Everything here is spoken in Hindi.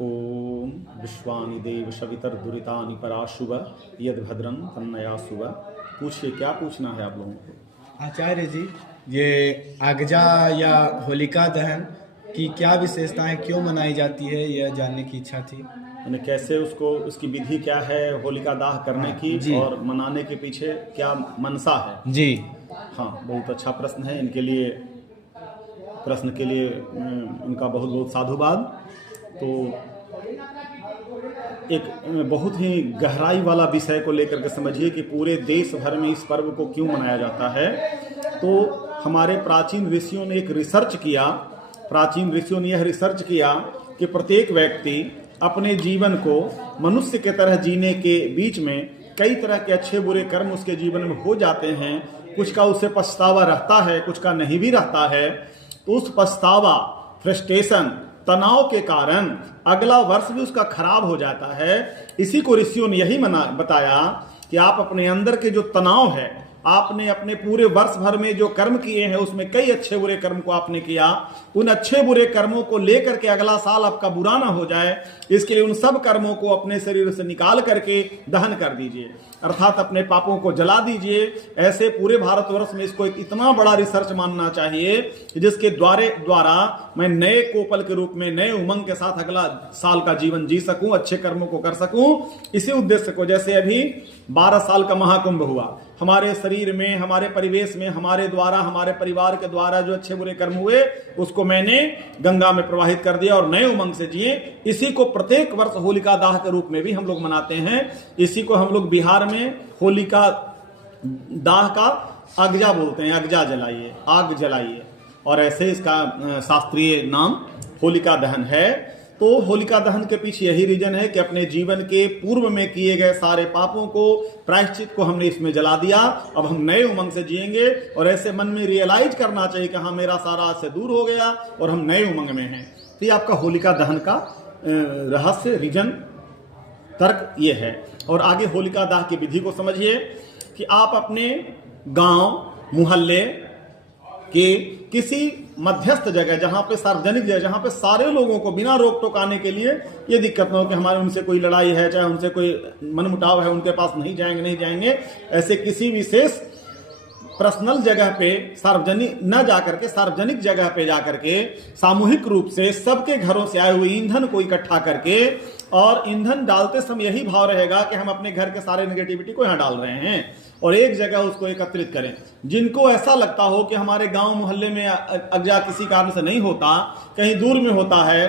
ओम विश्वानि देव शवितर्दुरितानि पराशुव यद भद्रं तन्नयासुव। पूछिए, क्या पूछना है आप लोगों को? आचार्य जी, ये अगजा या होलिका दहन की क्या विशेषताएं, क्यों मनाई जाती है, यह जानने की इच्छा थी। यानी कैसे उसको, उसकी विधि क्या है होलिका दाह करने की जी। और मनाने के पीछे क्या मनसा है? जी। हाँ, बहुत अच्छा प्रश्न है। इनके लिए, प्रश्न के लिए इनका बहुत बहुत साधुवाद। तो एक बहुत ही गहराई वाला विषय को लेकर के समझिए कि पूरे देश भर में इस पर्व को क्यों मनाया जाता है। तो हमारे प्राचीन ऋषियों ने एक रिसर्च किया, प्राचीन ऋषियों ने यह रिसर्च किया कि प्रत्येक व्यक्ति अपने जीवन को मनुष्य के तरह जीने के बीच में कई तरह के अच्छे बुरे कर्म उसके जीवन में हो जाते हैं। कुछ का उसे पछतावा रहता है, कुछ का नहीं भी रहता है। तो उस पछतावा, फ्रस्ट्रेशन, तनाव के कारण अगला वर्ष भी उसका खराब हो जाता है। इसी को ऋषियों ने यही बताया कि आप अपने अंदर के जो तनाव है, आपने अपने पूरे वर्ष भर में जो कर्म किए हैं उसमें कई अच्छे बुरे कर्म को आपने किया, उन अच्छे बुरे कर्मों को लेकर के अगला साल आपका बुरा ना हो जाए, इसके लिए उन सब कर्मों को अपने शरीर से निकाल करके दहन कर दीजिए, अर्थात अपने पापों को जला दीजिए। ऐसे पूरे भारतवर्ष में इसको एक इतना बड़ा रिसर्च मानना चाहिए कि जिसके द्वारा मैं नए कोपल के रूप में, नए उमंग के साथ अगला साल का जीवन जी सकूं, अच्छे कर्मों को कर सकूं। इसी उद्देश्य को, जैसे अभी 12 साल का महाकुंभ हुआ, हमारे शरीर में, हमारे परिवेश में, हमारे द्वारा, हमारे परिवार के द्वारा जो अच्छे बुरे कर्म हुए उसको मैंने गंगा में प्रवाहित कर दिया और नए उमंग से जिए। इसी को प्रत्येक वर्ष होलिका दाह के रूप में भी हम लोग मनाते हैं। इसी को हम लोग बिहार में होलिका दाह का अगजा बोलते हैं, अगजा जलाइए, आग जलाइए, और ऐसे इसका शास्त्रीय नाम होलिका दहन है। तो होलिका दहन के पीछे यही रीजन है कि अपने जीवन के पूर्व में किए गए सारे पापों को, प्रायश्चित को हमने इसमें जला दिया। अब हम नए उमंग से जिएंगे और ऐसे मन में रियलाइज करना चाहिए कि हाँ, मेरा सारा आज से दूर हो गया और हम नए उमंग में हैं। तो ये आपका होलिका दहन का रहस्य, रीजन, तर्क ये है। और आगे होलिका दाह की विधि को समझिए कि आप अपने गांव, मोहल्ले के किसी मध्यस्थ जगह, जहां पे सार्वजनिक जगह, जहां पे सारे लोगों को बिना रोक टोक आने के लिए, ये दिक्कत ना हो कि हमारे उनसे कोई लड़ाई है, चाहे उनसे कोई मनमुटाव है, उनके पास नहीं जाएंगे, ऐसे किसी विशेष पर्सनल जगह पे, सार्वजनिक न जाकर के, सार्वजनिक जगह पे जाकर के सामूहिक रूप से सबके घरों से आए हुए ईंधन को इकट्ठा करके, और ईंधन डालते समय यही भाव रहेगा कि हम अपने घर के सारे नेगेटिविटी को यहाँ डाल रहे हैं, और एक जगह उसको एकत्रित करें। जिनको ऐसा लगता हो कि हमारे गांव मोहल्ले में अगजा किसी कारण से नहीं होता, कहीं दूर में होता है,